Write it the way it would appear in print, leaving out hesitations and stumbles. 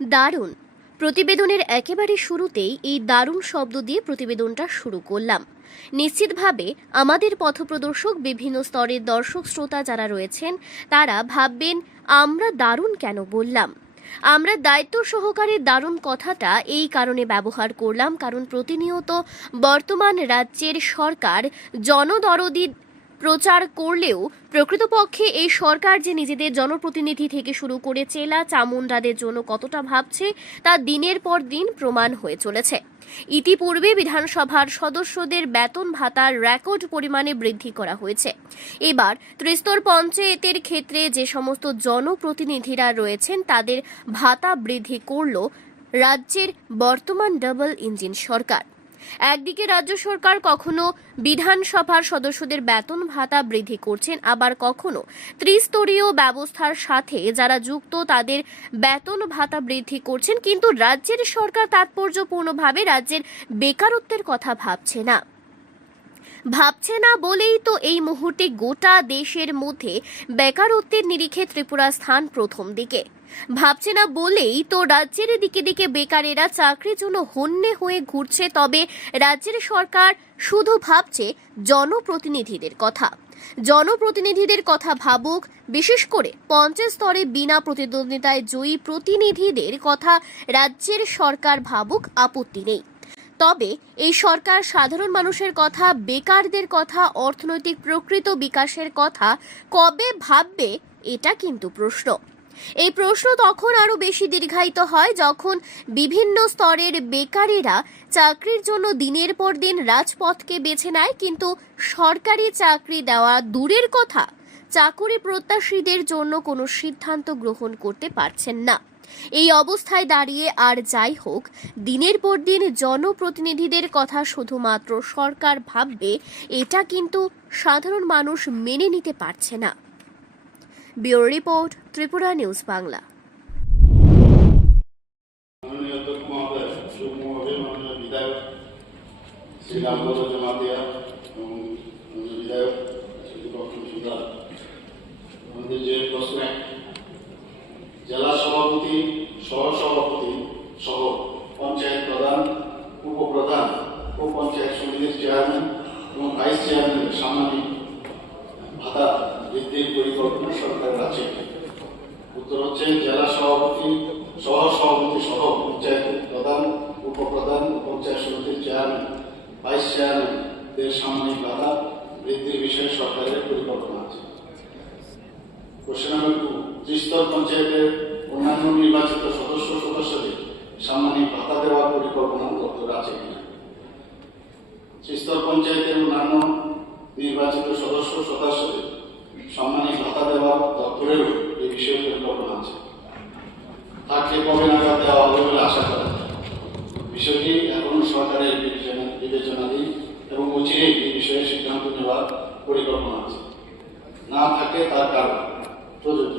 দারুণ। প্রতিবেদনের একেবারে শুরুতেই এই দারুণ শব্দ দিয়ে প্রতিবেদনটা শুরু করলাম। নিশ্চিতভাবে আমাদের পথপ্রদর্শক বিভিন্ন স্তরের দর্শক শ্রোতা যারা রয়েছেন তারা ভাববেন আমরা দারুণ কেন বললাম। আমরা দায়িত্ব সহকারে দারুণ কথাটা এই কারণে ব্যবহার করলাম কারণ প্রতিনিয়ত বর্তমান রাজ্যের সরকার জনদরদি প্রচার করলেও প্রকৃতপক্ষে এই সরকার যে নিজেদের জনপ্রতিনিধি থেকে শুরু করে চেলা চামুন্ডাদের জন্য কতটা ভাবছে তা দিনের পর দিন প্রমাণ হয়ে চলেছে। ইতিপূর্বে বিধানসভার সদস্যদের বেতন ভাতার রেকর্ড পরিমাণে বৃদ্ধি করা হয়েছে। এবার ত্রিস্তর পঞ্চায়েতের ক্ষেত্রে যে সমস্ত জনপ্রতিনিধিরা রয়েছেন তাদের ভাতা বৃদ্ধি করল রাজ্যের বর্তমান ডাবল ইঞ্জিন সরকার। একদিকে রাজ্য সরকার কখনো বিধানসভার সদস্যদের বেতন ভাতা বৃদ্ধি করছেন, আবার কখনো ত্রিস্তরীয় ব্যবস্থার সাথে যারা যুক্ত তাদের বেতন ভাতা বৃদ্ধি করছেন, কিন্তু রাজ্যের সরকার তাৎপর্যপূর্ণভাবে রাজ্যের বেকারত্বের কথা ভাবছে না বলেই তো এই মুহূর্তে গোটা দেশের মধ্যে বেকারত্বের নিরিখে ত্রিপুরা স্থান প্রথম দিকে। ভাবছে না বলেই তো রাজ্যের দিকে দিকে বেকারেরা চাকরির জন্য হন্যে হয়ে ঘুরছে। তবে রাজ্যের সরকার শুধু ভাবছে জনপ্রতিনিধিদের কথা ভাবুক। বিশেষ করে পঞ্চায়েত স্তরে বিনা প্রতিদ্বন্দ্বিতায় জয়ী প্রতিনিধিদের কথা রাজ্যের সরকার ভাবুক, আপত্তি নেই। তবে এই সরকার সাধারণ মানুষের কথা, বেকারদের কথা, অর্থনৈতিক প্রকৃত বিকাশের কথা কবে ভাববে, এটা কিন্তু প্রশ্ন। এই প্রশ্ন তখন আরো বেশি দীর্ঘায়িত হয় যখন বিভিন্ন স্তরের বেকারেরা চাকরির জন্য দিনের পর দিন রাজপথকে বেছে নেয়, কিন্তু সরকারি চাকরি দেওয়া দূরের কথা, চাকুরি প্রত্যাশীদের জন্য কোনো সিদ্ধান্ত গ্রহণ করতে পারছেন না। এই অবস্থায় দাঁড়িয়ে আর যাই হোক, দিনের পর দিন জনপ্রতিনিধিদের কথা শুধুমাত্র সরকার ভাববে, এটা কিন্তু সাধারণ মানুষ মেনে নিতে পারছে না। Bureau report, Tripura news Bangla. জেলা সভাপতি, সহ সভাপতি সহ পঞ্চায়েত প্রধান, উপপ্রধান ও পঞ্চায়েত সমিতির চেয়ারম্যান এবং ভাইস চেয়ারম্যানের সামাজিক ভাতা বৃদ্ধির পরিকল্পনা সরকারের আছে। উত্তর হচ্ছে জেলা সভাপতি, সহ সভাপতি সহ পঞ্চায়েত প্রধান, উপপ্রধান ও পঞ্চায়েত সমিতির চেয়ারম্যান, ভাইস চেয়ারম্যানদের সামাজিক ভাতা বৃদ্ধির বিষয়ে সরকারের পরিকল্পনা আছে। কোশ্চেন নাম্বার 2, ত্রিস্তর পঞ্চায়েতের অন্যান্য নির্বাচিত সদস্যদের সামাজিক ভাতা দেওয়ার পরিকল্পনা দপ্তর আছে কিনা। ত্রিস্তর পঞ্চায়েতের অন্যান্য নির্বাচিত সদস্যদের সামাজিক ভাতা দেওয়ার দপ্তরেরও এই বিষয়ে পরিকল্পনা আছে। থাকলে কবে নাগাদ দেওয়া হবে বলে আশা করা যায়। বিষয়টি এখনো সরকারের বিবেচনাধীন এবং অচিরেই এই বিষয়ে সিদ্ধান্ত নেওয়ার পরিকল্পনা আছে। না থাকে তার কারণ প্রযোজ্য